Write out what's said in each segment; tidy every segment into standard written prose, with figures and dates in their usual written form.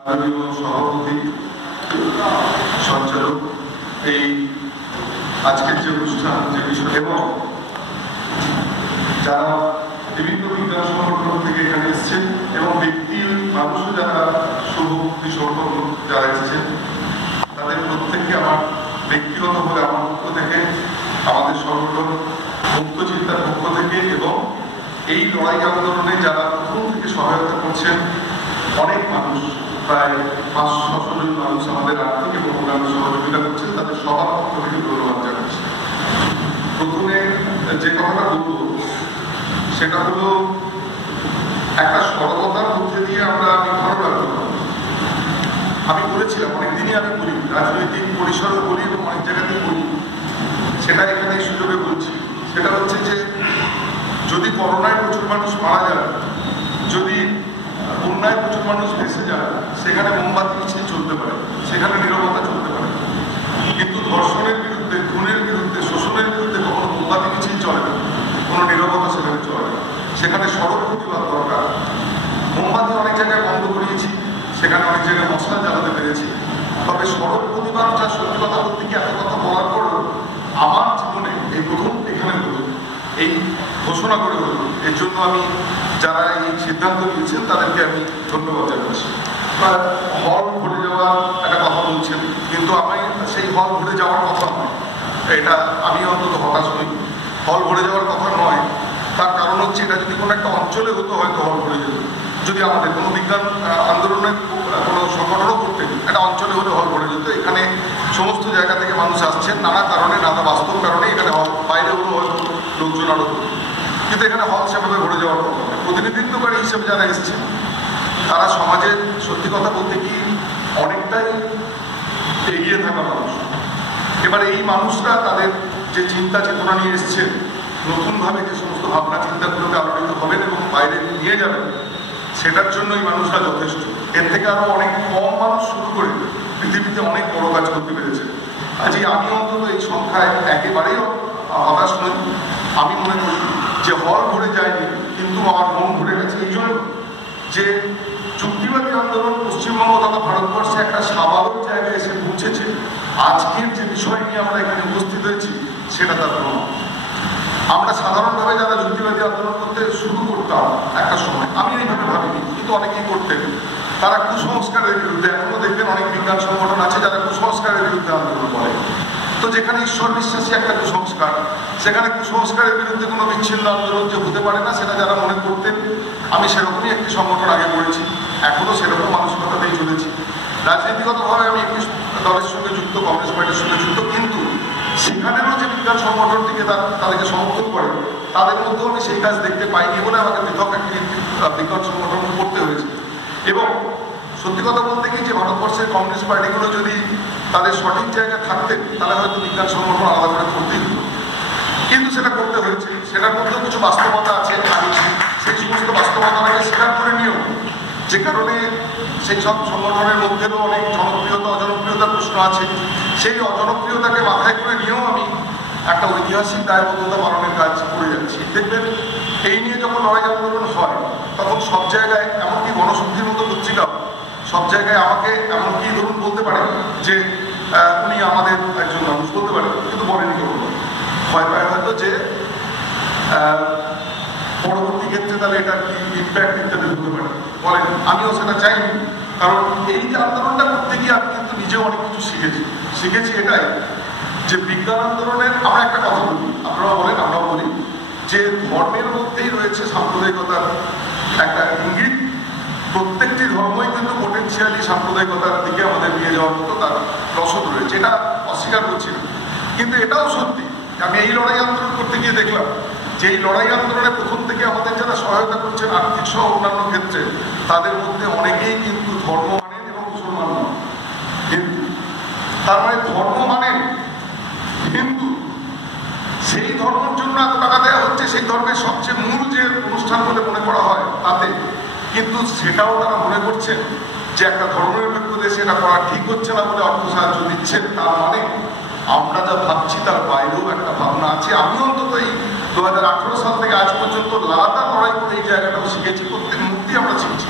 মাননীয় সভাপতি সঞ্চালক এই আজকের যে অনুষ্ঠান যে বিষয় এবং যারা বিভিন্ন বিজ্ঞান সংগঠন থেকে এখানে এসেছেন এবং ব্যক্তি মানুষও যারা শুভভক্তি সংগঠন যারা এসেছেন তাদের প্রত্যেককে আমার ব্যক্তিগতভাবে আমার পক্ষ থেকে আমাদের সংগঠন মুক্ত চিন্তার পক্ষ থেকে এবং এই লড়াই আন্দোলনে যারা প্রথম থেকে সহায়তা করছেন অনেক মানুষ প্রায় 500-600 জন মানুষ আমাদের আর্থিক এবং অন্যান্য সহযোগিতা করছেন তাদের সবার পক্ষ থেকে ধন্যবাদ জানাচ্ছি। প্রথমে যে কথাটা বলবো সেটা হলো একটা সরলতার মধ্যে দিয়ে আমি ভালো লাগলো আমি বলেছিলাম অনেকদিনই আমি বলি রাজনৈতিক পরিসরও বলি এবং অনেক জায়গাতেই বলি সেটা এখানে সুযোগে বলছি সেটা হচ্ছে যে যদি করোনায় প্রচুর মানুষ মারা যায় যদি বন্যায় প্রচুর মানুষ ভেসে যায় সেখানে মোমবাতি মিছিল চলতে পারে সেখানে নীরবতা চলতে পারে কিন্তু ধর্ষণের বিরুদ্ধে খুনের বিরুদ্ধে শোষণের বিরুদ্ধে কখনো মোমবাতি মিছিল চলে না কোনো নীরবতা সেখানে চলে না সেখানে সড়ক প্রতিবাদ দরকার মোমবাতি অনেক জায়গায় বন্ধ করিয়েছি সেখানে অনেক জায়গায় মশলা জ্বালাতে পেরেছি তবে সড়ক প্রতিবাদ যা সত্যি কথা বলতে কি এত কথা বলার পরও আমার জীবনে এই প্রথম এখানে হলো এই ঘোষণা করে হলো এর জন্য আমি যারা এই সিদ্ধান্ত নিয়েছেন তাদেরকে আমি ধন্যবাদ জানাচ্ছি। হল ভরে যাওয়ার একটা কথা বলছেন কিন্তু আমি সেই হল ভরে যাওয়ার কথা নয় এটা আমি অন্তত হতাশ নই হল ভরে যাওয়ার কথা নয় তার কারণ হচ্ছে এটা যদি কোনো একটা অঞ্চলে হতো হয়তো হল ভরে যেত যদি আমাদের কোনো বিজ্ঞান আন্দোলনের কোনো সংগঠনও করতেন একটা অঞ্চলে হলে হল ভরে যেত এখানে সমস্ত জায়গা থেকে মানুষ আসছেন নানা কারণে নানা বাস্তব কারণে এখানে হল বাইরে হলো হয়তো লোকজন আরো কিন্তু এখানে হল সেভাবে ভরে যাওয়ার কথা নয় প্রতিনিধিত্বকারী হিসেবে যারা এসছেন তারা সমাজের সত্যি কথা বলতে কি অনেকটাই এগিয়ে থাকা মানুষ এবার এই মানুষরা তাদের যে চিন্তা চেতনা নিয়ে এসছেন নতুনভাবে যে সমস্ত ভাবনা চিন্তাগুলোকে আলোড়িত হবেন এবং বাইরে নিয়ে যাবেন সেটার জন্য এই মানুষরা যথেষ্ট এর থেকে আরো অনেক কম মানুষ শুরু করে পৃথিবীতে অনেক বড় কাজ করতে পেরেছে আজ আমি অন্তত এই সংখ্যায় একেবারেই হতাশ নই আমি মনে করি যে হল ভরে যায়নি কিন্তু আমার মন ভরে গেছে এই জন্য যে চুক্তিবাদী আন্দোলন পশ্চিমবঙ্গ তথা ভারতবর্ষে একটা স্বাভাবিক জায়গায় এসে পৌঁছেছে আজকের যে বিষয় নিয়ে আমরা এখানে উপস্থিত হয়েছি সেটা তার প্রমাণ আমরা সাধারণভাবে যারা যুক্তিবাদী আন্দোলন করতে শুরু করতাম একটা সময় আমি এইভাবে ভাবিনি কিন্তু অনেকেই করতেন তারা কুসংস্কারের বিরুদ্ধে এখনো দেখবেন অনেক বিজ্ঞান সংগঠন আছে যারা কুসংস্কারের বিরুদ্ধে আন্দোলন করে তো যেখানে ঈশ্বর বিশ্বাসী একটা কুসংস্কার সেখানে কুসংস্কারের বিরুদ্ধে কোনো বিচ্ছিন্ন আন্দোলন যে হতে পারে না সেটা যারা মনে করতেন আমি সেরকমই একটি সংগঠন আগে করেছি এখনো সেরকম মানসিকতাতেই চলেছি রাজনীতিগতভাবে আমি একটি দলের সঙ্গে যুক্ত কংগ্রেস পার্টির সঙ্গে যুক্ত কিন্তু সেখানেরও যে বিজ্ঞান সংগঠন থেকে তাদেরকে সমর্থন করে তাদের মধ্যেও আমি সেই কাজ দেখতে পাইনি বলে আমাকে পৃথক একটি বিজ্ঞান সংগঠন করতে হয়েছে এবং সত্যি কথা বলতে কি যে ভারতবর্ষের কংগ্রেস পার্টিগুলো যদি তাদের সঠিক জায়গায় থাকতেন তাহলে হয়তো বিজ্ঞান সংগঠন আলাদা করে করতেই হতো কিন্তু সেটা করতে হয়েছে সেটার মধ্যেও কিছু বাস্তবতা আছে আমি সেই সমস্ত বাস্তবতাটাকে স্বীকার করে নিয়েও যে কারণে সেই সব সংগঠনের মধ্যেও অনেক জনপ্রিয়তা অজনপ্রিয়তার প্রশ্ন আছে সেই অজনপ্রিয়তাকে মাথায় করে নিয়েও আমি একটা ঐতিহাসিক দায়বদ্ধতা পালনের কাজ করে যাচ্ছি দেখবেন এই নিয়ে যখন লড়াই আন্দোলন হয় তখন সব জায়গায় এমনকি গণশক্তির মতো পত্রিকাও সব জায়গায় আমাকে এমনকি ধরুন বলতে পারে যে উনি আমাদের একজন মানুষ বলতে পারে কিন্তু বলেনি কখনো ভয় পায় হয়তো যে পরবর্তী ক্ষেত্রে তাহলে এটা কি ইম্প্যাক্ট ইত্যাদি হতে পারে বলেন আমিও সেটা চাইনি কারণ এই যে আন্দোলনটা করতে গিয়ে আমি কিন্তু নিজেও অনেক কিছু শিখেছি এটাই যে বিজ্ঞান আন্দোলনের আমরা একটা কথা বলি আপনারা বলেন আমরাও বলি যে ধর্মের মধ্যেই রয়েছে সাম্প্রদায়িকতার একটা ইঙ্গিত প্রত্যেকটি ধর্মই কিন্তু পোটেন্সিয়ালি সাম্প্রদায়িকতার দিকে আমাদের নিয়ে যাওয়ার মতো তার রসদ রয়েছে এটা অস্বীকার করছি না কিন্তু এটাও সত্যি আমি এই লড়াই আন্দোলন করতে গিয়ে দেখলাম যে এই লড়াই আন্দোলনে প্রথম থেকে আমাদের যারা সহায়তা করছেন আর্থিক সহ অন্যান্য ক্ষেত্রে তাদের মধ্যে অনেকেই কিন্তু ধর্ম মানেন এবং মুসলমান নন হিন্দু তার মানে ধর্ম মানেন হিন্দু সেই ধর্মের জন্য এত টাকা দেওয়া হচ্ছে সেই ধর্মের সবচেয়ে মূল যে অনুষ্ঠান বলে মনে করা হয় তাতে কিন্তু সেটাও তারা মনে করছেন যে একটা ধর্মনিরপেক্ষ দেশে এটা করা ঠিক হচ্ছে না বলে অর্থ সাহায্য দিচ্ছেন তার মানে আমরা যা ভাবছি তার বাইরেও একটা ভাবনা আছে আমি অন্তত এই 2018 সাল থেকে আজ পর্যন্ত লাগাতার লড়াই করে এই জায়গাটাও শিখেছি প্রত্যেক মুহূর্তে আমরা শিখছি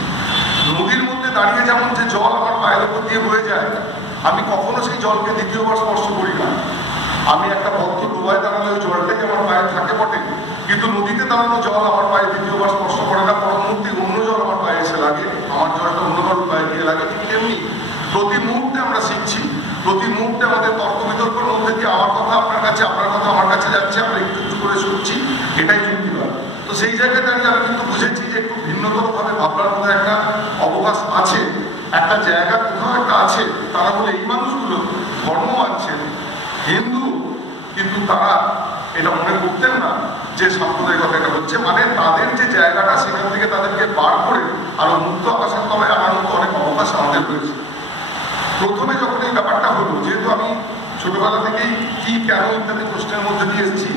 নদীর মধ্যে দাঁড়িয়ে যেমন যে জল আমার পায়ের উপর দিয়ে বয়ে যায়, আমি কখনো সেই জলকে দ্বিতীয়বার স্পর্শ করি না। আমি একটা বদ্ধ ডোবায় দাঁড়ালে ওই জলটাই আমার পায়ে থাকে বটে, কিন্তু নদীতে দাঁড়ানো জল আমার পায়ে দ্বিতীয়বার স্পর্শ করে না, পরবর্তী অন্য জল আমার পায়ে এসে লাগে, আমার জলটা অন্য কারোর পায়ে গিয়ে লাগে। ঠিক তেমনি প্রতি মুহূর্তে আমরা শিখছি, প্রতি মুহূর্তে আমাদের তর্ক বিতর্কের মধ্যে দিয়ে আমার কথা আপনার কাছে, আপনার কথা আমার কাছে যাচ্ছে, আমরা একটু একটু করে শুনছি, এটাই যুক্তিবাদ। তো সেই জায়গায় দাঁড়িয়ে আমি কিন্তু বুঝেছি যে একটু ভিন্নতর ভাবে ভাবনার মধ্যে একটা অবকাশ আছে, একটা জায়গা কোথাও একটা আছে। তারা বলে এই মানুষগুলো ধর্ম মানছেন, হিন্দু, কিন্তু তারা এটা মনে করতেন না যে সাম্প্রদায়িকতা এটা হচ্ছে, মানে তাদের যে জায়গাটা সেখান থেকে তাদেরকে বার করে আরো মুক্ত আকাশের তলায় আনার মতো অনেক অবকাশ আমাদের রয়েছে। প্রথমে যখন এই ব্যাপারটা হলো, যেহেতু আমি ছোটবেলা থেকেই কি কেন ইত্যাদি প্রশ্নের মধ্যে দিয়ে এসেছি,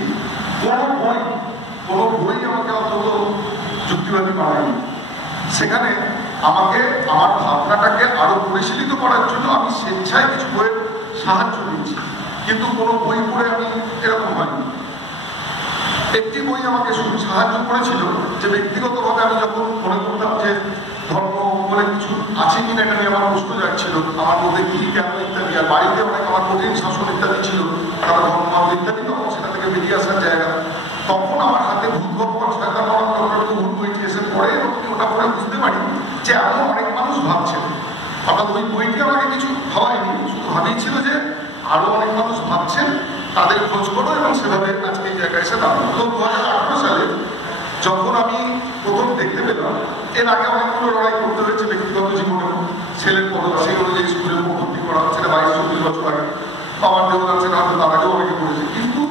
কোনো বই আমাকে অন্তত যুক্তিবাদী বানায়নি। সেখানে আমাকে আমার ভাবনাটাকে আরো পরিশীলিত করার জন্য আমি স্বেচ্ছায় কিছু বইয়ের সাহায্য নিয়েছি, কিন্তু কোনো বই পড়ে আমি এরকম হয়নি। একটি বই আমাকে সাহায্য করেছিল যে ব্যক্তিগতভাবে আমি যখন মনে করতাম যে ধর্ম বলে কিছু আছে কিনা এটা নিয়ে আমার প্রশ্ন যাচ্ছিল, আমার মধ্যে কি কেন ইত্যাদি, আর বাড়িতে অনেক আমার কঠিন শাসন ইত্যাদি ছিল, তারা ধর্ম ইত্যাদি, তখন সেটা থেকে বেরিয়ে আসার জায়গা। তখন আমার হাতে ভূত ভগবান শয়তান ভূত বইটি এসে পড়ে, এবং ওটা পড়ে বুঝতে পারি যে এমন অনেক মানুষ ভাবছেন। অর্থাৎ ওই বইটি আমাকে কিছু খাওয়ায়নি, শুধু ভাবিয়েছিল যে আরো অনেক মানুষ ভাবছেন, তাদের খোঁজ করো এবং সেভাবে আজকে এই জায়গায় এসে দাঁড়ানো। তো 2018 সালে যখন আমি প্রথম দেখতে পেলাম, এর আগে অনেকগুলো লড়াই করতে হয়েছে ব্যক্তিগত জীবনেও, ছেলের পড়া সেই অনুযায়ী স্কুলে ভর্তি করা, সেটা 22-24 বছর আগে, বাবার দেওয়ার সেটা হয়তো তার আগেও অনেকে করেছে। কিন্তু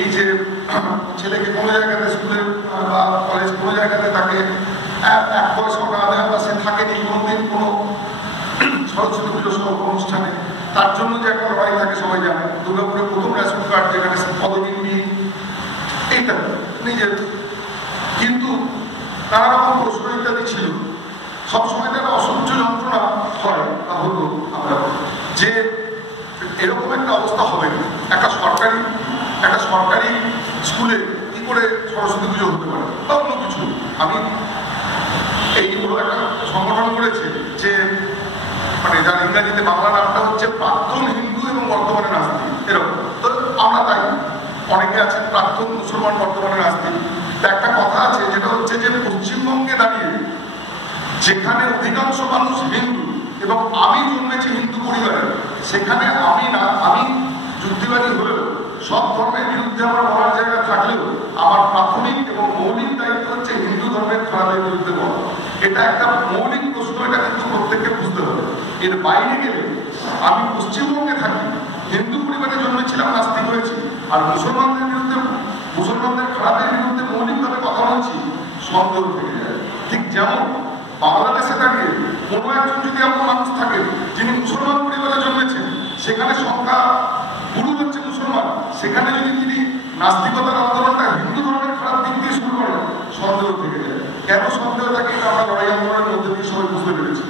এই যে ছেলেকে কোনো জায়গাতে স্কুলে বা কলেজ কোনো জায়গাতে তাকে 1 পয়সা না দেওয়া বা সে থাকেনি কোনোদিন কোনো সরস্বতী পুজো সহ অনুষ্ঠানে, তার জন্য যে একটা লড়াই থাকে সবাই জানে। দুর্গাপুরের প্রথম রেশন কার্ড যেখানে পদবিন্দী এইটা নিজের, কিন্তু নানা রকম প্রশ্ন ইত্যাদি ছিল। সবসময় একটা অসহ্য যন্ত্রণা হয় তা হলো আমরা যে এরকম একটা অবস্থা হবে একটা সরকারি স্কুলে কি করে সরস্বতী পুজো হতে পারে বা অন্য কিছু। আমি এইগুলো একটা সংগঠন করেছে যে মানে যার ইংরাজিতে বাংলা নামটা হচ্ছে প্রাক্তন হিন্দু এবং বর্তমানে নাস্তিক, এরকম। তো আমরা তাই অনেকে আছেন প্রাক্তন মুসলমান বর্তমানে নাস্তিক। একটা কথা আছে যেটা হচ্ছে যে পশ্চিমবঙ্গে দাঁড়িয়ে যেখানে অধিকাংশ মানুষ হিন্দু এবং আমি জন্মেছি হিন্দু পরিবারে, সেখানে আমি যুক্তিবাদী হলেও সব ধর্মের বিরুদ্ধে আমার বলার জায়গা থাকলেও আমার প্রাথমিক এবং মৌলিক দায়িত্ব হচ্ছে হিন্দু ধর্মের খারাপের বিরুদ্ধে বলা। এটা একটা মৌলিক প্রশ্ন, এটা কিন্তু প্রত্যেককে বুঝতে হবে। এর বাইরে গেলে আমি পশ্চিমবঙ্গে থাকি, হিন্দু পরিবারে জন্মেছিলাম, নাস্তিক হয়েছি, আর মুসলমানদের খারাপের বিরুদ্ধে মৌলিকভাবে কথা বলছি, সন্দেহ থেকে যায়। ঠিক যেমন বাংলাদেশে দাঁড়িয়ে কোনো একজন যদি এমন মানুষ থাকে যিনি মুসলমান পরিবারে জন্মেছেন, সেখানে সংখ্যা গুরু হচ্ছে মুসলমান, সেখানে যদি তিনি নাস্তিকতার আন্দোলনটা হিন্দু ধর্মের খারাপ দিক দিয়ে শুরু করেন, সন্দেহ থেকে যায়। কেন সন্দেহ থাকে এটা আমরা লড়াই আন্দোলনের মধ্যে দিয়ে সবাই বুঝতে পেরেছি।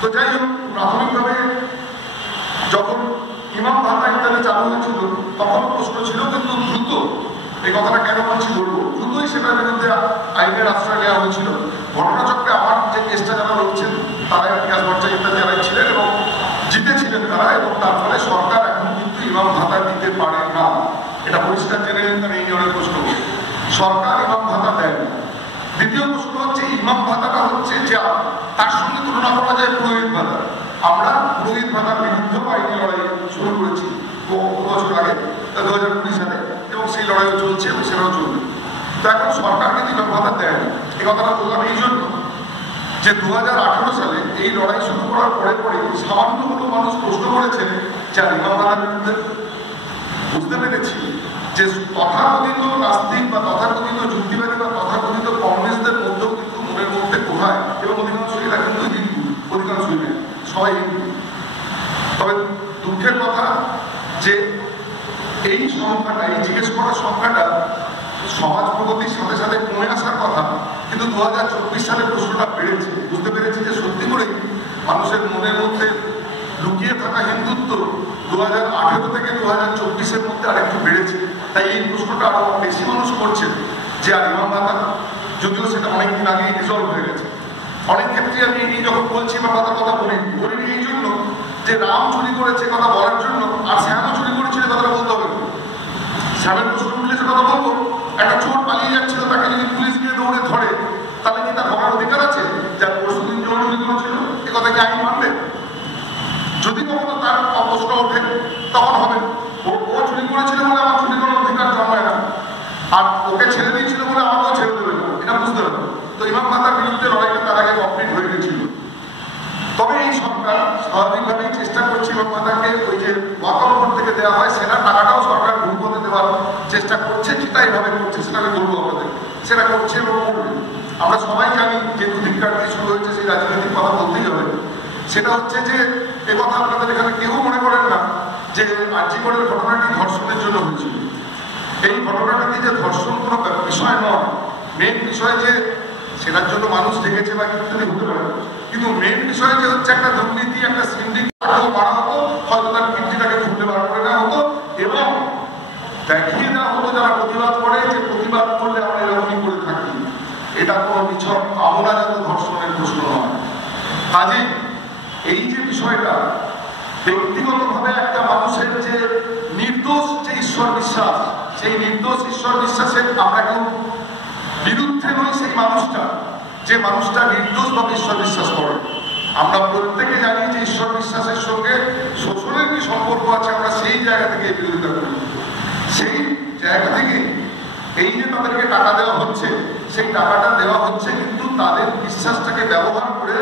তো যাই হোক, প্রাথমিকভাবে যখন ইমাম ভাতা ইত্যাদি চালু হয়েছিল তখন প্রশ্ন ছিল, কিন্তু দ্রুত, এই কথাটা কেন বলছি বলবো, দ্রুতই সেটার বিরুদ্ধে আইনের আশ্রয় নেওয়া হয়েছিল। ঘটনাচক্রে আমার যে কেসটা যারা লড়ছেন তারা বিকাশ ভট্টাচার্য ইত্যাদি যারাই ছিলেন এবং জিতেছিলেন তারা, এবং তার ফলে সরকার এখন কিন্তু ইমাম ভাতা দিতে পারে না। এটা পরিষ্কার জেনে নিন, এই নিয়ে অনেক প্রশ্ন। সরকার ইমাম ভাতা দেয় না। দ্বিতীয় প্রশ্ন হচ্ছে ইমাম ভাতাটা হচ্ছে যা, তার সঙ্গে তুলনা করা যায় পুরোহিত ভাতা। আমরা পুরোহিত ভাতার বিরুদ্ধে আইনি লড়াই শুরু করেছি বছর আগে 2020 সালে, এবং সেই লড়াইও চলছে এবং সেটাও চলবে। তো এখন সরকার কিন্তু ইমাম ভাতা দেয় না। এই কথাটা বললাম এই জন্য যে 2018 সালে এই লড়াই শুরু করার পরে সামান্য কোনো মানুষ প্রশ্ন করেছেন যে ইমাম ভাতার বিরুদ্ধে, বুঝতে পেরেছি যে তথাকথিত নাস্তিক বা তথাকথিত যুক্তিবাদী বা তথাকথিত কমিউনিস্টদের মধ্যেও কিন্তু মনের মধ্যে কোথায়, এবং অধিকাংশই এরা কিন্তু হিন্দু, অধিকাংশই নেই, সবাই হিন্দু। তবে দুঃখের কথা যে এই সংখ্যাটা, এই জিজ্ঞেস করার সংখ্যাটা সমাজ প্রগতির সাথে সাথে কমে আসার কথা, কিন্তু 2024 সালে প্রশ্নটা বেড়েছে। বুঝতে পেরেছি যে সত্যি করেই মানুষের মনের মধ্যে লুকিয়ে থাকা হিন্দুত্ব 2018 থেকে 2024-এর মধ্যে আরেকটু বেড়েছে। তাই এই প্রশ্নটা আরো বেশি মানুষ করছে যে আর ইমাম ভাতা, যদিও সেটা অনেকদিন আগেই রিজলভ হয়ে গেছে। অনেক ক্ষেত্রে আমি এই যখন বলছি বা কথা বলিনি এই জন্য যে রাম চুরি করেছে কথা বলার জন্য, আর শ্যামও চুরি করেছিল কথাটা বলতে হবে। শ্যামের প্রশ্ন তুলে সে কথা বলবো। একটা চোর পালিয়ে যাচ্ছিল, তাকে যদি পুলিশ গিয়ে দৌড়ে ধরে তাহলে কি তার হওয়ার অধিকার আছে? যার পরশুদিন চোর চুরি করেছিল এ কথা কি আইন মানবে? যদি কখনো তার প্রশ্ন ওঠে তখন হবে ও চুরি করেছিল বলে আমার চুরি করার অধিকার জন্মায় না, আর ওকে ছেড়ে দিয়েছিল বলে আমাকেও ছেড়ে দেবে না, এটা বুঝতে হবে। তো ইমাম মাতার বিরুদ্ধে লড়াইটা তার আগে কমপ্লিট হয়ে গেছিল। তবে এই সরকার স্বাভাবিকভাবেই চেষ্টা করছে ইমাম মাতাকে ওই যে ওয়াকফ বোর্ড থেকে দেওয়া হয় সেটা টাকাটাও সরকার ভূপথে দেওয়ার চেষ্টা করছে। সেটা এইভাবে করছে, সেটা আমি বলবো আপনাদের, সেটা করছে এবং করবে। আমরা সবাই জানি যেহেতু ধিক্কার দিয়ে শুরু হয়েছে সেই রাজনৈতিক কথা বলতেই হবে। সেটা হচ্ছে যে এ কথা আপনাদের এখানে কেউ মনে করেন না যে আরজিকরের ঘটনাটি ধর্ষণের জন্য হয়েছিল। এই ঘটনাটি যে ধর্ষণ কোনো বিষয় নয়, মেন বিষয় যে সেটার জন্য মানুষ ডেকেছে বা ইত্যাদি হতে পারে, কিন্তু মেন বিষয় যে হচ্ছে একটা দুর্নীতি, একটা সিন্ডিকেট মারা হতো, হয়তো তার কীর্তিটাকে খুঁজে বার করে নেওয়া হতো এবং দেখিয়ে দেওয়া হতো যারা প্রতিবাদ করে যে প্রতিবাদ করলে আমরা এরকমই করে থাকি। এটা কোনো নিছক কামনাজাত ধর্ষণের প্রশ্ন নয়। কাজেই এই যে বিষয়টা ব্যক্তিগতভাবে একটা মানুষের যে নির্দোষ যে ঈশ্বর বিশ্বাস, সেই নির্দোষ ঈশ্বর বিশ্বাসের আমরা কেউ বিরুদ্ধে নই। সেই মানুষটা যে মানুষটা নির্দোষভাবে ঈশ্বর বিশ্বাস করে, আমরা প্রত্যেকে জানি যে ঈশ্বর বিশ্বাসের সঙ্গে শোষণের কি সম্পর্ক আছে, আমরা সেই জায়গা থেকে বিরোধিতা করি। সেই জায়গা থেকে এই যে তাদেরকে টাকা দেওয়া হচ্ছে, সেই টাকাটা দেওয়া হচ্ছে কিন্তু তাদের বিশ্বাসটাকে ব্যবহার করে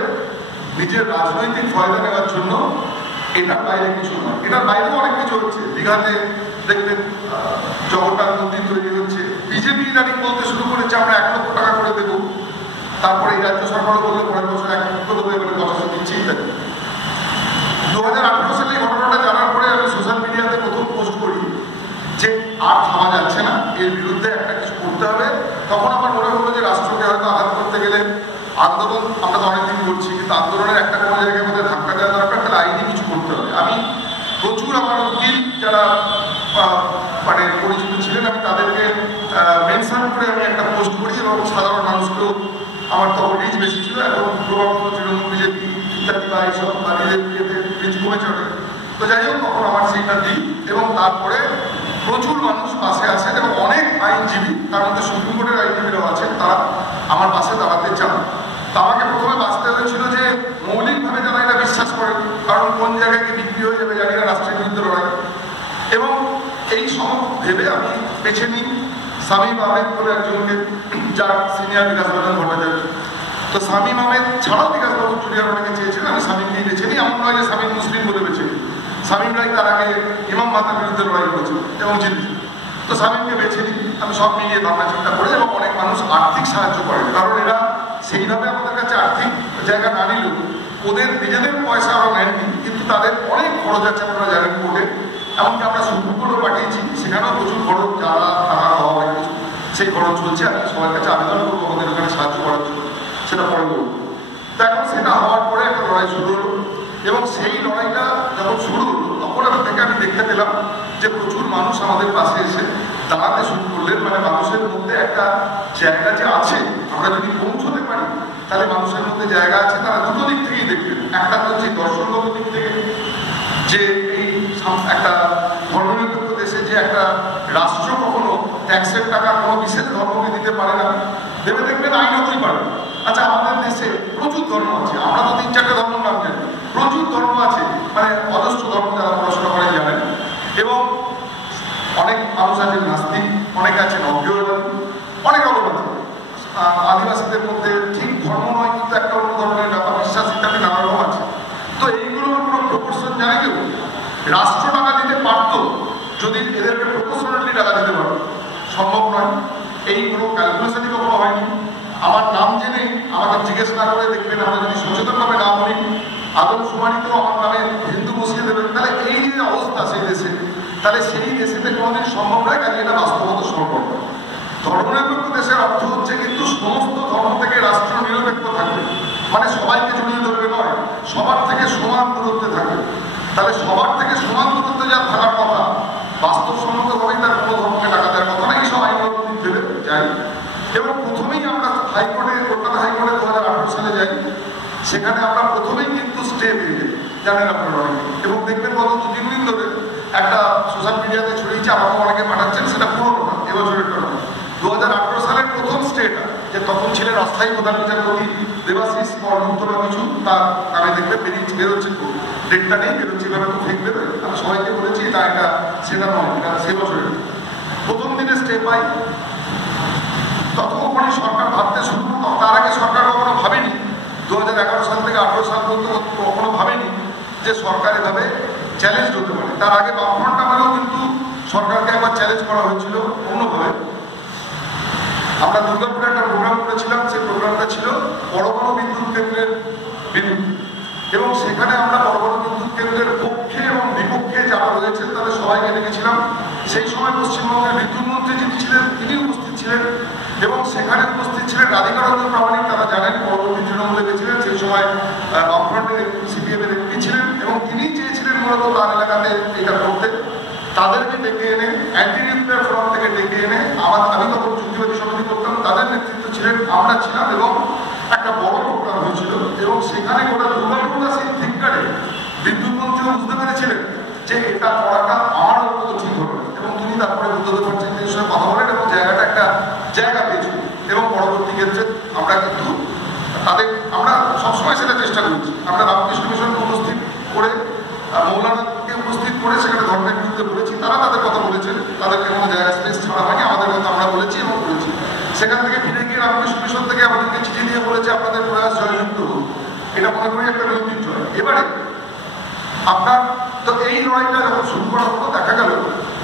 নিজের রাজনৈতিক ফয়দা নেওয়ার জন্য। এটার বাইরে কিছু নয়, এটার বাইরেও অনেক কিছু হচ্ছে। দীঘাতে দেখবেন জগন্নাথ মন্দির তৈরি হচ্ছে, বিজেপি ইদানিং বলতে শুরু করেছে আমরা 1 লক্ষ টাকা করে দেবো, তারপরে এই রাজ্য সরকারও বললে পরের বছর 1 লক্ষ দেবো, এবারে কথা দিচ্ছে ইত্যাদি। 2018 সালে এই ঘটনাটা জানার পরে আমি সোশ্যাল মিডিয়াতে প্রথম পোস্ট করি যে আর থামা যাচ্ছে না, এর বিরুদ্ধে একটা কিছু করতে হবে। তখন আমার মনে হলো যে রাষ্ট্রকে হয়তো আঘাত করতে গেলে আন্দোলন আমরা তো অনেকদিন করছি, কিন্তু আন্দোলনের একটা কোনো জায়গায় মধ্যে ধাক্কা দেওয়া দরকার, তাহলে আইনি কিছু করতে হবে। আমি প্রচুর আমার উকিল যারা মানে পরিচিত ছিলেন আমি তাদেরকে মেনশন করে আমি একটা পোস্ট করি এবং সাধারণ মানুষকেও আমার তখন রিচ বেশি ছিল। এখন প্রভাবত তৃণমূল বিজেপি ইত্যাদি বা এইসব রিচ কমে চলে। তো যাই হোক তখন আমার সেইটা দিই এবং তারপরে প্রচুর মানুষ পাশে আছেন এবং অনেক আইনজীবী, তার মধ্যে সুপ্রিম কোর্টের আইনজীবীরাও আছেন, তারা আমার পাশে দাঁড়াতে চান। তা আমাকে প্রথমে বাঁচতে হয়েছিল যে মৌলিকভাবে যারা এটা বিশ্বাস করেন, কারণ কোন জায়গায় কি বিক্রি হয়ে যাবে জানি না রাষ্ট্রের বিরুদ্ধে লড়াই, এবং এই সব ভেবে আমি বেছে নিই শামীম আহমেদ বলে একজনকে, যার সিনিয়র বিকাশরঞ্জন ভট্টাচার্য। তো শামীম আহমেদ ছাড়াও বিকাশবাবু জুনিয়র অনেকে চেয়েছেন, আমি শামীমকেই বেছে নিই। এমন নয় যে শামীম মুসলিম বলে বেছে নিই, শামীম রায় তার আগে ইমাম মাতার বিরুদ্ধে লড়াই করেছেন এবং জিতেছেন। তো শামীমকে বেছে নিই আমি সব মিলিয়ে ভাবনা চিন্তা করে, এবং অনেক মানুষ আর্থিক সাহায্য করেন, কারণ এরা সেইভাবে আমাদের কাছে আর্থিক জায়গা না নিলেও ওদের নিজেদের পয়সা আরও নেননি, কিন্তু তাদের অনেক খরচ আছে আপনারা জানেন কোর্টে। এমনকি আমরা সুপ্রিম কোর্টও পাঠিয়েছি, সেখানেও প্রচুর খরচ, যারা টাকা খাওয়া হয় কিছু, সেই খরচ চলছে। আমি সবার কাছে আবেদন করবো আমাদের ওখানে সাহায্য করার জন্য, সেটা পরে করবো। তো এখন সেটা হওয়ার পরে একটা লড়াই শুরু হলো, এবং সেই লড়াইটা যখন শুরু হলো তখন থেকে আমি দেখতে পেলাম যে প্রচুর মানুষ আমাদের পাশে এসে দাঁড়াতে শুরু করলেন। মানে মানুষের মধ্যে একটা জায়গা যে আছে, আমরা যদি পৌঁছতে পারি তাহলে মানুষের মধ্যে জায়গা আছে। তারা দুটো দিক থেকেই দেখবেন, একটা হচ্ছে দর্শনগত দিক থেকে, যে এই একটা ধর্মনিরপেক্ষ দেশে যে একটা রাষ্ট্র কখনো ট্যাক্সের টাকা কোনো বিশেষ ধর্মকে দিতে পারে না, ভেবে দেখবেন আইনতই পারে। আচ্ছা, আমাদের দেশে প্রচুর ধর্ম আছে, আমরা তো 3-4টে ধর্ম নাম জানি, প্রচুর ধর্ম আছে, মানে অজস্র ধর্ম যারা পড়াশোনা করে জানেন। এবং অনেক মানুষ আছেন নাস্তিক, অনেক আছেন অজ্ঞেয়বাদী, অনেক রকম আছে। আদিবাসীদের মধ্যে ঠিক ধর্ম নয় কিন্তু একটা অন্য ধরনের ব্যাপার বিশ্বাস ইত্যাদি নানা রকম আছে। তো এইগুলোর কোনো প্রপোর্শন জানে কেউ? রাষ্ট্র টাকা দিতে পারতো যদি এদেরকে প্রপোর্শনালি টাকা দিতে পারতো, সম্ভব নয়। এই কোনো ক্যালকুলেশনই কখনো হয়নি। আমার নাম জেনে আমাকে জিজ্ঞেস না করে দেখবেন, আমরা যদি সচেতনভাবে না বলি আদমশুমারিতেও আমার নামে হিন্দু বসিয়ে দেবেন, তাহলে এই যে অবস্থা সেই দেশে, তাহলে সেই দেশেতে কোনোদিন সম্ভব নয়। কাজে এটা বাস্তবতা সম্ভব। ধর্মনিরপেক্ষ দেশের অর্থ হচ্ছে কিন্তু সমস্ত ধর্ম থেকে রাষ্ট্র নিরপেক্ষ থাকবে, মানে সবাইকে জড়িয়ে ধরবে নয়, সবার থেকে সমান দূরত্বে থাকবে। তাহলে সবার থেকে সমান দূরত্বে যা থাকার কথা, বাস্তবসম্মতভাবেই তার কোনো ধর্মকে টাকা দেওয়ার কথা না। এইসব আইনগত দিক ভেবে যাই। এবং প্রথমেই আমরা হাইকোর্টে, কলকাতা হাইকোর্টে 2018 সালে যাই, সেখানে আমরা প্রথমেই কিন্তু স্টে পেয়ে যাই, জানেন আপনারা অনেকে, এবং দেখবেন গত 2-3 দিন ধরে একটা সোশ্যাল মিডিয়াতে ছড়িয়েছে, আমাকে অনেকে পাঠাচ্ছেন, সেটা পুরোনো না, এবছরের নয়, 2018 সালের প্রথম স্টেটা, যে তখন ছিলেন অস্থায়ী প্রধান বিচারপতি দেবাশিস বরগুপ্ত বা কিছু, তার নামে দেখবে বেরোচ্ছে, ডেটটা নেই, বেরোচ্ছে, এভাবে তো ফেক বেরোয়। আমি সবাইকে বলেছি এটা সেটা নয়, এটা সে বছরের প্রথম দিনে স্টে পাই। ততক্ষণই সরকার ভাবতে শুরু করতো, তার আগে সরকার কখনো ভাবেনি, 2011 সাল থেকে 18 সাল পর্যন্ত কখনো ভাবেনি যে সরকার এভাবে চ্যালেঞ্জ হতে পারে। তার আগে বামফ্রন্ট আমলেও কিন্তু সরকারকে একবার চ্যালেঞ্জ করা হয়েছিল অন্যভাবে। আমরা দুর্গাপুরে একটা প্রোগ্রাম করেছিলাম, সেই প্রোগ্রামটা ছিল বড় বড় বিদ্যুৎ কেন্দ্রের বিরুদ্ধে, এবং সেখানে আমরা বড় বড় বিদ্যুৎ কেন্দ্রের পক্ষে এবং বিপক্ষে যারা রয়েছেন তাদের সবাইকে ডেকেছিলাম। সেই সময় পশ্চিমবঙ্গের বিদ্যুৎ মন্ত্রী যিনি ছিলেন তিনি উপস্থিত ছিলেন, এবং সেখানে উপস্থিত ছিলেন রাধিকা রঞ্জন প্রামাণিক, তারা জানেন পরবর্তী তৃণমূলে গেছিলেন, সেই সময় বামফ্রন্টের সিপিএম এর এমপি ছিলেন, এবং তিনি চেয়েছিলেন মূলত তার এলাকাতে এটা করতে। তাদেরকে ডেকে এনে অ্যান্টি নিউক্লিয়ার ফোরাম থেকে ডেকে এনে আমি তখন যুক্তিবাদী সমিতি করতাম, তাদের নেতৃত্ব ছিলেন, আমরা ছিলাম, এবং একটা বড় প্রোগ্রাম হয়েছিল। এবং সেখানে গোটা দুর্গাপুরবাসী ধিক্কারে বিদ্যুৎ মন্ত্রীও বুঝতে পেরেছিলেন যে এটা করাটা আমার অন্তত ঠিক হবে, এবং তিনি তারপরে বুদ্ধদেব ভট্টাচার্যের সঙ্গে কথা বলেন এবং জায়গাটা একটা জায়গা পেয়েছিল। এবং পরবর্তী ক্ষেত্রে আমরা কিন্তু আমরা সবসময় সেটা চেষ্টা করেছি। আমরা রামকৃষ্ণ মিশনকে উপস্থিত করে, মৌলানাকে উপস্থিত করে সেখানে ধর্মের বিরুদ্ধে বলেছি, তারা তাদের কথা বলেছেন, তাদেরকে কোনো জায়গায় স্পেস ছাড়া হয়নি, আমাদের কথা আমরা বলেছি এবং করেছি। সেখান থেকে ফিরে গিয়ে রামকৃষ্ণ মিশন থেকে আমাদেরকে চিঠি দিয়ে বলেছে আপনাদের প্রয়াস জয়যুক্ত হোক, এটা মনে করি একটা নৈতিক জয়। এবারে আপনার তো এই লড়াইটা যখন শুরু করা হতো, দেখা গেল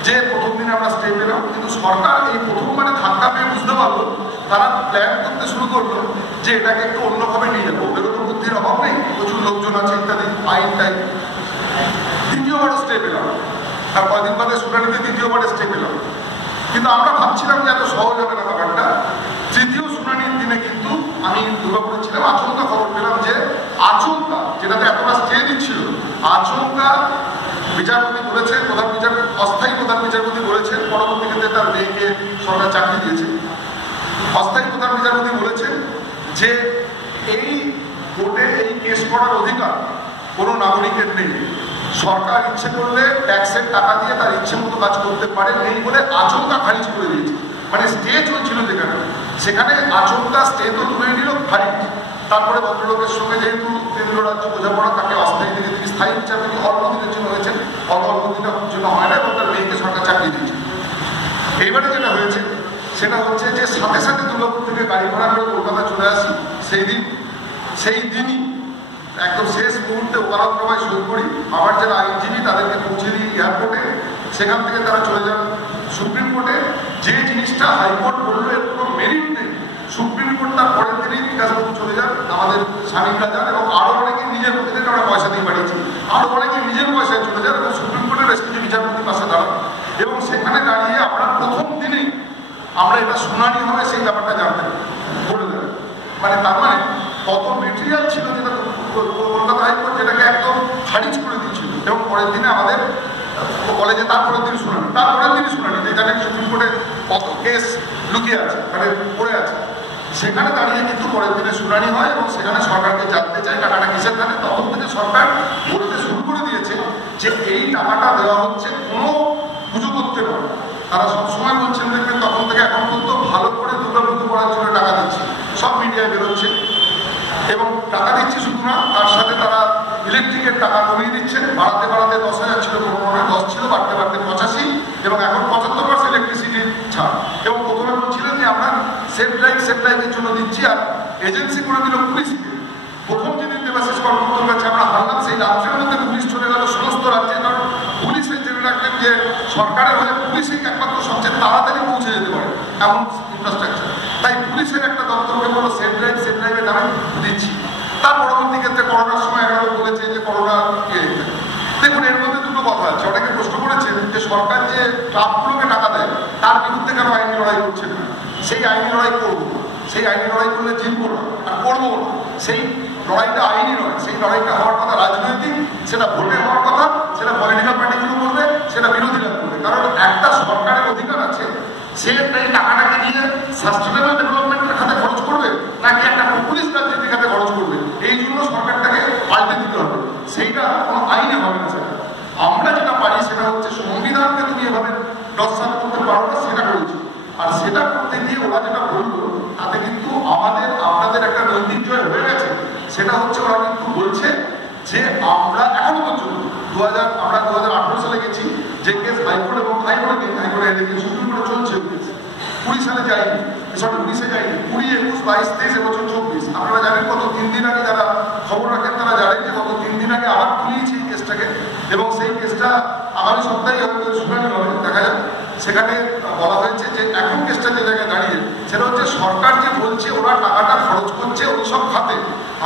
যে প্রথম দিনে আমরা স্টে পেলাম, কিন্তু সরকার এই প্রথমবারে ধাক্কা পেয়ে বুঝতে পারলো, তারা প্ল্যান করতে শুরু করলো যে এটাকে একটু অন্যভাবে নিয়ে যাবো, ওদেরও তো বুদ্ধির অভাব নেই, প্রচুর লোকজন আছে ইত্যাদি, আইন টাইম। দ্বিতীয়বারও স্টে পেলাম, তার কয়েকদিন বাদে শুনানিতে দ্বিতীয়বারে স্টে পেলাম, কিন্তু আমরা ভাবছিলাম যে এত সহজ হবে না ব্যাপারটা। তৃতীয় শুনানির দিনে কিন্তু আমি দুর্গাপুরে ছিলাম, আচমকা খবর পেলাম যে আচমকা, যেটাতে এতটা স্টে দিচ্ছিল, আচমকা বিচারপতি বলেছেন, অস্থায়ী প্রধান বিচারপতি বলেছেন, পরবর্তী ক্ষেত্রে তার মেয়েকে সরকার চাকরি দিয়েছে, অস্থায়ী প্রধান বিচারপতি বলেছেন যে এই কোর্টে এই কেস করার অধিকার কোনো নাগরিকের নেই, সরকার ইচ্ছে করলে ট্যাক্সের টাকা দিয়ে তার ইচ্ছে মতো কাজ করতে পারে, নেই বলে আচমকা খারিজ করে দিয়েছে। মানে স্টে চলছিল সেখানে আচমকা স্টে তো তুলে নিল, খারিজ। তারপরে ভদ্রলোকের সঙ্গে যেহেতু কেন্দ্র রাজ্য বোঝাপড়া, তাকে অস্থায়ী থেকে তিনি স্থায়ী বিচারপতি অল্প দিনের জন্য হয়েছেন, অল্প দিনের জন্য হয় না, এবং তার মেয়েকে সরকার চাকরি দিয়েছে। এইবারে যেটা হয়েছে সেটা হচ্ছে যে সাথে সাথে দুর্গাপুর থেকে গাড়ি ভাড়া করে কলকাতা চলে আসি, সেই দিনই একদম শেষ মুহূর্তে ওকালতনামায় সই করি, আমার যারা আইনজীবী তাদেরকে পৌঁছে দিই এয়ারপোর্টে, সেখান থেকে তারা চলে যান সুপ্রিম কোর্টে। যে জিনিসটা হাইকোর্ট বললো এর কোনো মেরিট নেই, সুপ্রিম কোর্ট তার পরের দিনেই বিকাশবাবু চলে যান, আমাদের স্বামীরা যান, এবং আরো অনেকে নিজের এদেরকে আমরা পয়সা দিয়ে পাঠিয়েছি, আরো অনেকে নিজের পয়সায় চলে যান, এবং সুপ্রিম কোর্টের এসপিজি বিচারপতির পাশে দাঁড়ান, এবং সেখানে দাঁড়িয়ে আমরা প্রথম দিনেই আমরা এটা শুনানি হবে সেই ব্যাপারটা জানতে বলে দেন। মানে তার মানে কত মেটেরিয়াল ছিল যেটা কলকাতা হাইকোর্ট যেটাকে একদম খারিজ করে দিয়েছিল, এবং পরের দিনে আমাদের কলেজে তারপরের দিন শুনানি, যেখানে সুপ্রিম কোর্টে কত কেস লুকিয়ে আছে, মানে পড়ে আছে, সেখানে দাঁড়িয়ে কিন্তু পরের দিনে শুনানি হয়, এবং সেখানে সরকারকে জানতে চায় টাকাটা কিসের থাকে। তখন থেকে সরকার বলতে শুরু করে দিয়েছে যে এই টাকাটা দেওয়া হচ্ছে কোনো পুজো করতে পারে। তারা সবসময় বলছেন দেখবেন তখন থেকে এখন পর্যন্ত ভালো করে দুর্গাপুজো করার জন্য টাকা দিচ্ছে, সব মিডিয়ায় বেরোচ্ছে, এবং টাকা দিচ্ছে শুধু না, তার সাথে তারা ইলেকট্রিকের টাকা কমিয়ে দিচ্ছে, বাড়াতে 10,000 ছিল, 10 ছিল, বাড়তে 85, এবং এখন 75% ইলেকট্রিসিটি ছাড়। এবং প্রথমে বলছিলেন যে আমরা সেফ ড্রাইভের জন্য দিচ্ছি, আর এজেন্সি করে দিল পুলিশকে। প্রথম যেদিন দেবাশিস কর্মকর্তার কাছে আমরা হারলাম, সেই রাজ্যের মধ্যে পুলিশ চলে গেল সমস্ত রাজ্যে, কারণ পুলিশের জেনে রাখলেন যে সরকারের হয়ে পুলিশই একমাত্র সবচেয়ে তাড়াতাড়ি পৌঁছে যেতে পারে এমন ইনফ্রাস্ট্রাকচার, তাই পুলিশের একটা দপ্তরকে বলো সেফ ড্রাইভের নামে দিচ্ছি। তার পরবর্তী ক্ষেত্রে করোনার সময় এগারো বলেছে যে করোনা দেখুন, এর মধ্যে দুটো কথা আছে। অনেকে প্রশ্ন করেছেন যে সরকার যে ক্লাবগুলোকে টাকা দেয় তার বিরুদ্ধে কেন আইনি লড়াই করছে না। সেই আইনি লড়াই করবো, সেই আইনি লড়াই করলে জিতবো না, আর করবো না। সেই লড়াইটা আইনি নয়, সেই লড়াইটা হওয়ার কথা রাজনৈতিক, সেটা ভোটে হওয়ার কথা, সেটা পলিটিক্যাল পার্টিগুলো করবে, সেটা বিরোধীরা করবে। কারণ একটা সরকারের অধিকার আছে, সে এই টাকাটাকে নিয়ে সাস্টেনেবল ডেভেলপমেন্টের খাতে খরচ করবে, নাকি একটা পপুলিস্ট রাজনীতির খাতে খরচ সেইটা কোনো আইনে হবে না। সেটা আমরা যেটা পারি সেটা হচ্ছে সংবিধানকে তুমি এভাবে দর্শন করতে পারো না, সেটা করেছি। আর সেটা করতে গিয়ে ওরা যেটা বললো তাতে কিন্তু আমাদের আপনাদের একটা নৈতিক জয় হয়ে গেছে। সেটা হচ্ছে ওরা কিন্তু বলছে যে আমরা এখনো পর্যন্ত আমরা 2018 সালে গেছি, যে কেস হাইকোর্ট এবং হাইকোর্টে এদিকে সুপ্রিম কোর্টে চলছে, 20 সালে যায়নি, 19-এ যায়নি, 20, 21, 22, 23, এবছর 24। আপনারা জানেন গত 3 দিন আগে, যারা খবর রাখেন তারা জানেন যে গত 3 দিন আগে আবার খুলিয়েছি এই কেসটাকে, এবং সেই কেসটা আগামী সপ্তাহে শুনানি হবে, দেখা যাক। সেখানে বলা হয়েছে যে এখন কেসটা যে জায়গায় দাঁড়িয়ে সেটা হচ্ছে সরকার যে বলছে ওরা টাকাটা খরচ করছে ওই সব খাতে,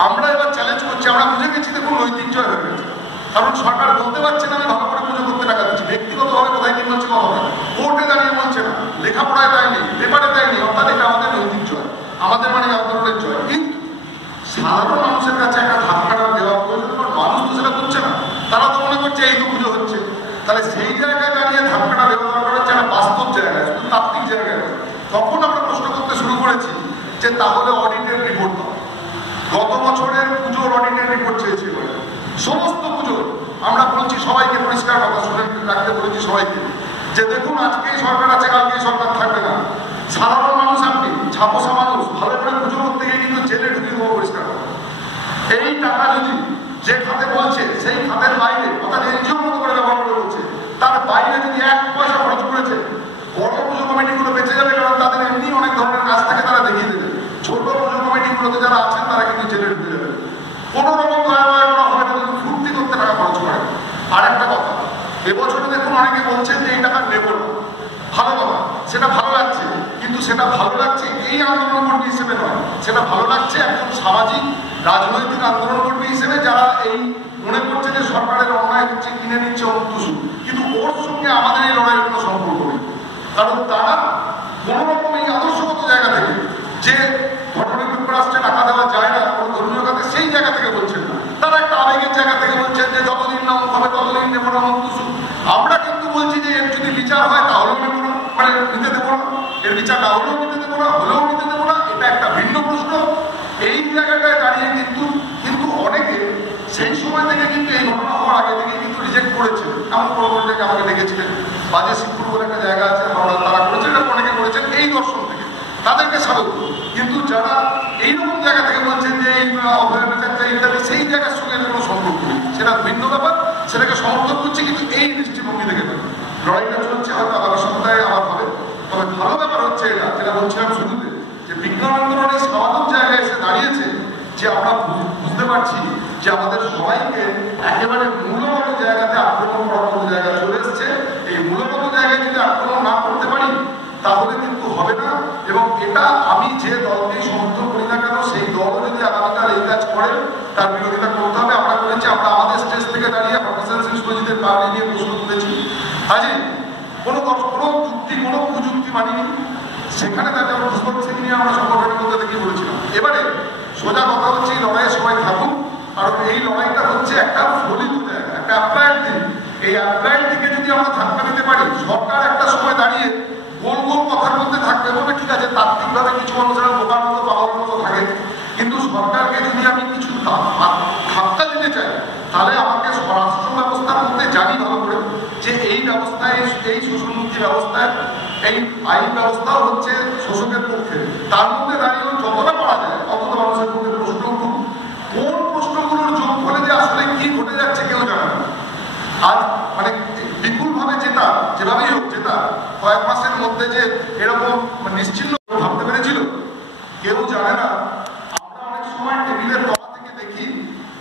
আমরা এবার চ্যালেঞ্জ করছি। আমরা বুঝে গেছি দেখুন নৈতিক জয় হয়ে গেছে, কারণ সরকার বলতে পারছে না আমি ভালো করে পুজো করতে টাকা দিচ্ছি, ব্যক্তিগতভাবে কোথায় কি বলছে কথা, কোর্টে দাঁড়িয়ে বলছে না, লেখাপড়ায় দেয়নি, পেপারে দেয়নি, অর্থাৎ এটা আমাদের নৈতিক জয়, আমাদের মানে আন্দোলনের জয়। কিন্তু সাধারণ মানুষের কাছে একটা ধাক্কাটা দেওয়া প্রয়োজন, কারণ মানুষ তো সেটা করছে না, তারা তো মনে করছে এই তো পুজো হচ্ছে। তাহলে সেই জায়গায় দাঁড়িয়ে ধাক্কাটা দেওয়া দরকার হচ্ছে একটা বাস্তব জায়গায়, তাত্ত্বিক জায়গায়। তখন আমরা প্রশ্ন করতে শুরু করেছি যে তাহলে অডিটের রিপোর্ট দাও। গত বছরের পুজোর অডিটের রিপোর্ট চেয়েছিল, সমস্ত পুজো আমরা বলছি সবাইকে পরিষ্কার কথা শুনে রাখতে বলেছি সবাইকে, যে দেখুন আজকেই সরকার আছে কালকেই সরকার থাকবে না, সাধারণ মানুষ আপনি ছাপোসা মানুষ ভালো করে পুজো করতে গিয়ে কিন্তু জেলে ঢুকিয়ে দেবো পরিষ্কার কথা। এই টাকা যদি যে খাতে বলছে সেই খাতের বাইরে, অর্থাৎ এনজিওর মতো করে ব্যবহার করে বলছে, তার বাইরে যদি 1 পয়সা খরচ করেছে, বড় পুজো কমিটিগুলো বেঁচে যাবে, কারণ তাদের এমনি অনেক ধরনের কাজ থাকে, তারা দেখিয়ে দেবে। ছোট পুজো কমিটিগুলোতে যারা আছেন তারা কিন্তু জেলে ঢুকে যাবে, কোনো রকম দয়া করা হবে না, ফুর্তি করতে টাকা খরচ করে। আর একটা কথা, এবছরে দেখুন অনেকে বলছেন যে এই টাকা নেব না, ভালো কথা, সেটা ভালো লাগছে, কিন্তু সেটা ভালো লাগছে এই আন্দোলন কর্মী হিসেবে নয়, সেটা ভালো লাগছে একজন সামাজিক রাজনৈতিক আন্দোলন কর্মী হিসেবে, যারা এই মনে করছে যে সরকারের অন্যায় হচ্ছে, কিনে নিচ্ছে অন্তসু, কিন্তু ওর সঙ্গে আমাদের এই লড়াইয়ের কোনো সম্পর্ক নেই। কারণ তারা কোনো রকম এই আদর্শগত জায়গা থেকে, যে ধর্মনিরপেক্ষ রাষ্ট্রে টাকা দেওয়া যায় না কোনো ধর্মীয় খাতে, সেই জায়গা থেকে বলছেন না, তারা একটা আবেগের জায়গা থেকে বলছেন যে যতদিন না হবে ততদিন নেব না অন্তসু। আমরা কিন্তু বলছি যে এর যদি বিচার হয় তাহলেও নেব না, মানে নিতে দেবো না, এর বিচার না হলেও নিতে দেবো না, হলেও নিতে দেবো না, এটা একটা ভিন্ন প্রশ্ন। এই জায়গাটায় দাঁড়িয়ে কিন্তু অনেকে সেই সময় থেকে কিন্তু এই ঘটনা হওয়ার আগে থেকে কিন্তু রিজেক্ট করেছে। এমন প্রবন্ধকে আমাকে ডেকেছিলেন, বাজে শিবপুর বলে একটা জায়গা আছে, তারা করেছেন, এটা অনেকে করেছেন এই দর্শন থেকে, তাদেরকে স্বাগত। কিন্তু যারা এইরকম জায়গা থেকে বলছেন যে এই অভয় বিচার চাই ইত্যাদি, সেই জায়গার সঙ্গে কোনো সম্পর্ক নেই, সেটা ভিন্ন ব্যাপার, সেটাকে সমর্থন করছে, কিন্তু এই দৃষ্টিভঙ্গি থেকে লড়াইটা চলছে, হয়তো আগামী সপ্তাহে আবার হবে। তবে ভালো ব্যাপার হচ্ছে এটা, যেটা বলছিলাম শুরুতে, যে বিজ্ঞান আন্দোলন এই স্বাভাবিক জায়গায় এসে দাঁড়িয়েছে, যে আমরা বুঝতে পারছি যে আমাদের সবাইকে একেবারে মূলগত জায়গাতে আক্রমণ করার মতো জায়গা চলে এসছে। এই মূলগত জায়গায় যদি আক্রমণ না করতে পারি তাহলে কিন্তু হবে না। এবং এটা আমি যে দলকেই সমর্থন করি না কেন, সেই দলও যদি আগামীকাল এই কাজ করে তার বিরোধিতা করতে হবে। আমরা করেছি, আমরা আমাদের স্টেজ থেকে দাঁড়িয়ে প্রফেসর সুজিতের কারণে নিয়ে প্রশ্ন তুলেছি, হাজি কোনো যুক্তি, কোনো কুযুক্তি মানিনি, সেখানে তাকে আমরা বুঝতে পারছি নিয়ে আমরা সংগঠনের মধ্যে থেকেই বলেছিলাম। এবারে সোজা কথা হচ্ছে এই লড়াইয়ে সবাই থাকুন, কারণ এই লড়াইটা হচ্ছে একটা ফলিত জায়গা, একটা অ্যাপ্লায়েড দিক। এই অ্যাপ্লায়েড দিকে যদি আমরা ধাক্কা দিতে পারি, সরকার একটা সময় দাঁড়িয়ে গোল গোল কথার মধ্যে থাকবে, বলবে ঠিক আছে, তাত্ত্বিকভাবে কিছু মানুষেরা বোকার মতো পাওয়ার মতো থাকে, কিন্তু সরকারকে যদি আমি কিছু ধাক্কা দিতে চাই, তাহলে আমাকে রাষ্ট্র ব্যবস্থার মধ্যে জানি ভালো করে যে এই ব্যবস্থায়, এই শোষণমুক্তি ব্যবস্থায় এই আইন ব্যবস্থা হচ্ছে শোষকের পক্ষে, তার মধ্যে দাঁড়িয়ে যতটা পারা যায় অতটা মানুষের মধ্যে প্রশ্ন উঠুক। কোন প্রশ্নগুলোর যোগ করে যে আসলে কি ঘটে যাচ্ছে কেউ জানে না। আজ মানে বিপুলভাবে যেটা, যেভাবেই হোক যেটা কয়েক মাসের মধ্যে যে এরকম নিশ্চিন্ন ভাবতে পেরেছিল কেউ জানে না। আমরা অনেক সময় টেবিলের তলা থেকে দেখি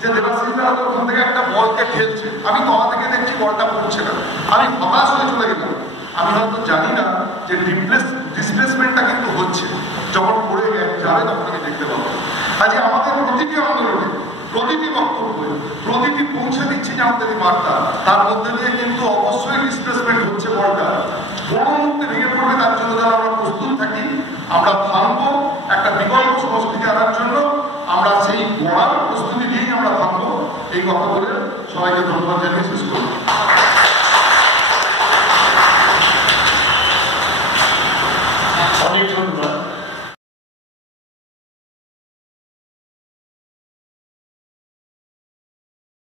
যে দেবাশিসরা হয়তো ওখান থেকে একটা বলকে ঠেলছে, আমি তলা থেকে দেখছি বলটা পড়ছে না, আমি হতাশ হয়ে চলে গেলাম। আমি হয়তো জানি না যে ডিসপ্লেসমেন্টটা কিন্তু হচ্ছে, যখন পড়ে যাবে তখন আমি দেখতে পাবো। আজ আমাদের প্রতিটি আন্দোলনে, প্রতিটি বক্তব্যে, প্রতিটি পৌঁছে দিচ্ছি যে আমাদের এই বার্তা, তার মধ্যে দিয়ে কিন্তু অবশ্যই ডিসপ্লেসমেন্ট হচ্ছে বলটা, কোনো মুহূর্তে ভেঙে পড়বে, তার জন্য যেন আমরা প্রস্তুত থাকি। আমরা ভাঙবো একটা বিকল্প সংস্কৃতি আনার জন্য, আমরা সেই গড়ার প্রস্তুতি দিয়েই আমরা ভাঙবো। এই কথা বলে সবাইকে ধন্যবাদ জানিয়ে শেষ করব।